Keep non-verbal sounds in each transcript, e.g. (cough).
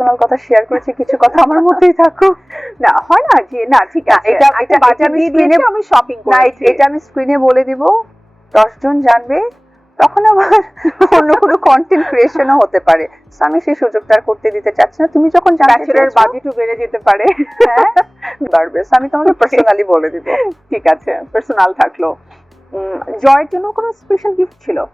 Personal কথা share করেছি কিছু কথা আমার মধ্যেই থাকুক। না হয় না যে না ঠিক আছে। এটা- এটা- আমি দিয়ে আমি শপিং করেছি। এটা আমি স্ক্রিনে বলে দিব। দশজন জানবে তখন আবার (laughs) অন্য কোনো কন্টেন্ট ক্রিয়েশনও হতে পারে। আমি সেই সুযোগটা করতে দিতে চাচ্ছি না। তুমি যখন জানতে ব্যাচেলার বাজেটও বেড়ে যেতে পারে। হ্যাঁ, পারবে আমি তোমাকে পার্সোনালি বলে দিব। ঠিক আছে। পার্সোনাল থাকল। জয়ের জন্য কোনো স্পেশাল গিফট ছিল?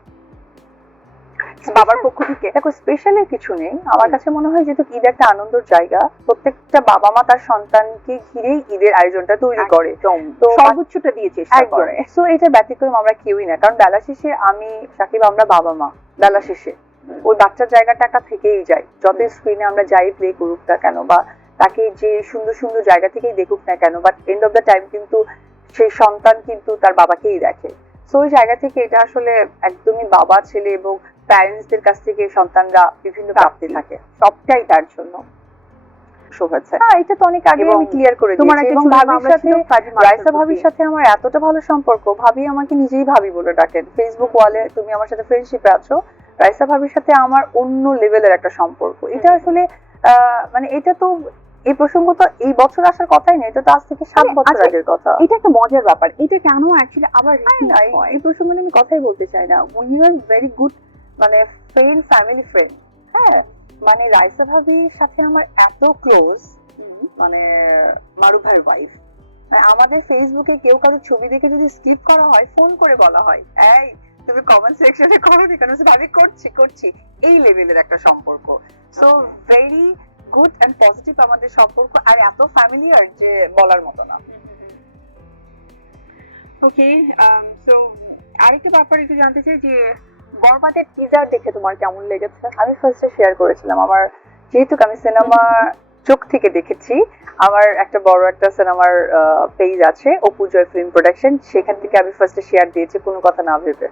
বাবার পক্ষ থেকে। দেখো স্পেশালি কিছু নেই। আমার কাছে মনে হয় যেহেতু ঈদ একটা আনন্দের জায়গা প্রত্যেকটা বাবা মা তার সন্তানকে ঘিরেই ঈদের আয়োজনটা তৈরি করে। তো সর্বোচ্চটা দিয়ে চেষ্টা করে। সো এটা ব্যতিক্রম আমরা কেউই না। কারণ বেলা শেষে আমি সাকিব আমরা বাবা মা বেলা শেষে। ওই বাচ্চার জায়গাটা একটা থেকেই যায়। যত স্ক্রিনে আমরা যাই প্লে করুক না কেন বা তাকে যে সুন্দর সুন্দর জায়গা থেকেই দেখুক না কেন but end of the time কিন্তু সেই সন্তান কিন্তু তার বাবাকেই দেখে। সো ওই জায়গা থেকে এটা আসলে একদমই বাবা ছেলে এবং প্যারেন্টসদের কাছ থেকে সন্তানরা বিভিন্ন প্রাপ্তি থাকে। সবটাই তার জন্য এটা তো অনেক আগে আমি ক্লিয়ার করে ভাবির সাথে আমার এতটা ভালো সম্পর্ক ভাবি আমাকে নিজেই ভাবি বলে ডাকেন ফেসবুক ওয়ালে তুমি আমার সাথে ফ্রেন্ডশিপে আছো রাইসা ভাবির সাথে আমার অন্য লেভেলের একটা সম্পর্ক। এটা আসলে আহ, মানে এটা তো এই প্রসঙ্গ তো এই বছর আসার কথাই না এটা তো আজ থেকে সাত মানে বছর আচ্ছা, আগের কথা। এটা একটা মজার ব্যাপার। এটা কেন অ্যাকচুয়ালি আবার এই- প্রসঙ্গে আমি কথাই বলতে চাই না। উই আর ভেরি গুড মানে ফ্রেন্ড ফ্যামিলি ফ্রেন্ড হ্যাঁ মানে রাইসা ভাবির সাথে আমার এত ক্লোজ মানে মারুফ ভাইয়ের ওয়াইফ আমাদের ফেসবুকে কেউ কারও ছবি দেখে যদি স্কিপ করা হয় ফোন করে বলা হয় এই তুমি কমেন্ট সেকশনে করো নি কেন? ভাবি করছি করছি। এই লেভেলের একটা সম্পর্ক। So. Very good and positive আমাদের সম্পর্ক আর এত ফ্যামিলিয়ার যে বলার মতো না। ওকে সো um, আরেকটা ব্যাপার একটু জানতে চাই যে বরবাদের টিজার দেখে তোমার কেমন লেগেছে? আমি ফার্স্টে শেয়ার করেছিলাম, আমার যেহেতু আমি সিনেমা চোখ থেকে দেখেছি, আমার একটা বড় একটা সিনেমার পেজ আছে অপু জয় ফিল্ম প্রোডাকশন সেখান থেকে আমি ফার্স্টে শেয়ার দিয়েছি, কোনো কথা না ভেবে।